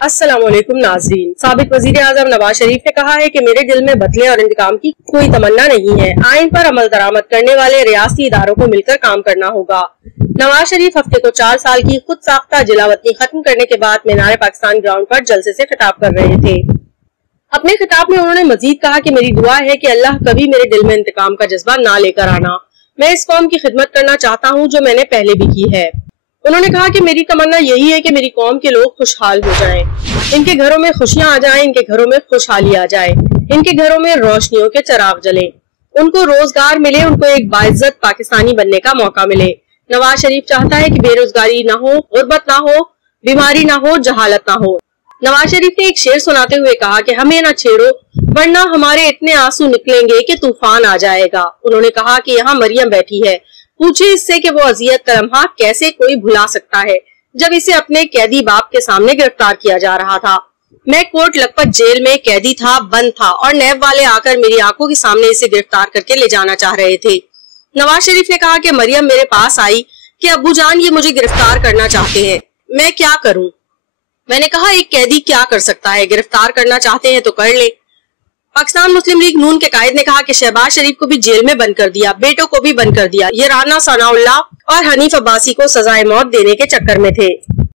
अस्सलाम वालेकुम नाज़रीन। साबिक वज़ीर आज़म नवाज शरीफ ने कहा है कि मेरे दिल में बदले और इंतकाम की कोई तमन्ना नहीं है। आइन पर अमल दरामद करने वाले रियासती इदारों को मिलकर काम करना होगा। नवाज शरीफ हफ्ते को 4 साल की खुद साख्ता जिलावतनी खत्म करने के बाद मीनार पाकिस्तान ग्राउंड पर जलसे से खिताब कर रहे थे। अपने खिताब में उन्होंने मजीद कहा कि मेरी दुआ है कि अल्लाह कभी मेरे दिल में इंतकाम का जज्बा ना लेकर आना। मैं इस कौम की खिदमत करना चाहता हूँ जो मैंने पहले भी की है। उन्होंने कहा कि मेरी तमन्ना यही है कि मेरी कौम के लोग खुशहाल हो जाएं, इनके घरों में खुशियां आ जाएं, इनके घरों में खुशहाली आ जाए, इनके घरों में रोशनियों के चिराग जले, उनको रोजगार मिले, उनको एक बाइज्जत पाकिस्तानी बनने का मौका मिले। नवाज शरीफ चाहता है कि बेरोजगारी ना हो, गुर्बत ना हो, बीमारी ना हो, जहालत ना हो। नवाज शरीफ ने एक शेर सुनाते हुए कहा कि हमें ना छेड़ो वरना हमारे इतने आंसू निकलेंगे कि तूफान आ जाएगा। उन्होंने कहा कि यहाँ मरियम बैठी है, पूछे इससे कि वो अजियत का लम्हा कैसे कोई भुला सकता है जब इसे अपने कैदी बाप के सामने गिरफ्तार किया जा रहा था। मैं कोट लखपत जेल में कैदी था, बंद था और नैब वाले आकर मेरी आंखों के सामने इसे गिरफ्तार करके ले जाना चाह रहे थे। नवाज शरीफ ने कहा कि मरियम मेरे पास आई कि अब्बू जान ये मुझे गिरफ्तार करना चाहते हैं, मैं क्या करूं? मैंने कहा एक कैदी क्या कर सकता है, गिरफ्तार करना चाहते हैं तो कर ले। पाकिस्तान मुस्लिम लीग नून के कायद ने कहा कि शहबाज शरीफ को भी जेल में बंद कर दिया, बेटों को भी बंद कर दिया, ये राना सनाउल्लाह और हनीफ अब्बासी को सजाए मौत देने के चक्कर में थे।